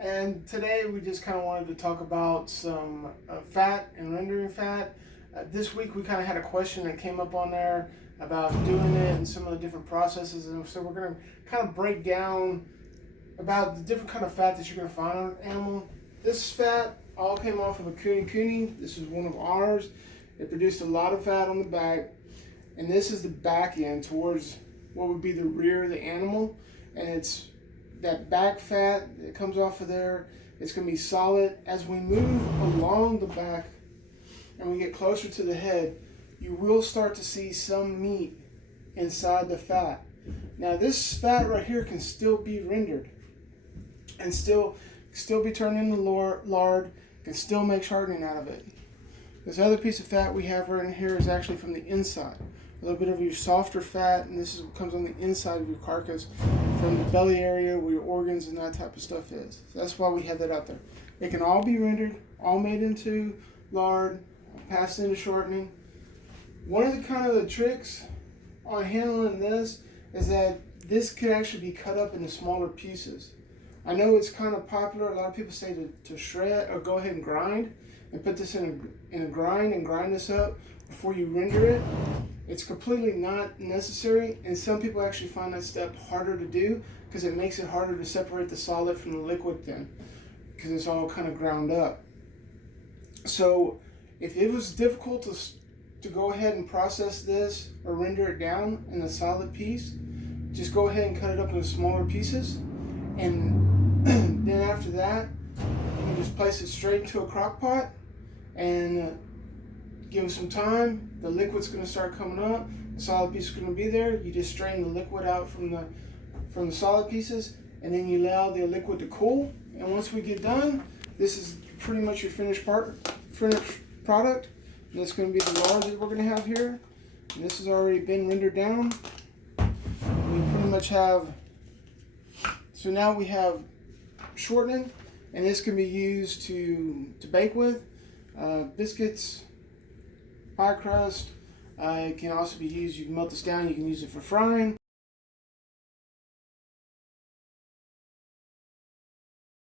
And today we just kind of wanted to talk about some fat and rendering fat. This week we kind of had a question that came up on there about doing it and some of the different processes, and so we're going to kind of break down about the different kind of fat that you're going to find on an animal. This fat all came off of a kuni. This is one of ours. It produced a lot of fat on the back, and this is the back end towards what would be the rear of the animal, and it's that back fat that comes off of there. It's going to be solid. As we move along the back and we get closer to the head, you will start to see some meat inside the fat. Now this fat right here can still be rendered and still be turned into lard, can still make hardening out of it. This other piece of fat we have right in here is actually from the inside. A little bit of your softer fat, and this is what comes on the inside of your carcass from the belly area where your organs and that type of stuff is. So that's why we have that out there. It can all be rendered, all made into lard, passed into shortening. One of the tricks on handling this is that this could actually be cut up into smaller pieces. I know it's kind of popular. A lot of people say to shred or go ahead and grind and put this in a grind and grind this up before you render it. It's completely not necessary, and some people actually find that step harder to do because it makes it harder to separate the solid from the liquid then, because it's all kind of ground up. So if it was difficult to go ahead and process this or render it down in a solid piece, just go ahead and cut it up into smaller pieces, and then after that you can just place it straight into a crock pot and give it some time. The liquid's going to start coming up. The solid piece is going to be there. You just strain the liquid out from the solid pieces, and then you allow the liquid to cool. And once we get done, this is pretty much your finished product. And that's going to be the lard that we're going to have here. And this has already been rendered down. We pretty much have. So now we have shortening, and this can be used to bake with biscuits, pie crust. It can also be used, you can melt this down, you can use it for frying.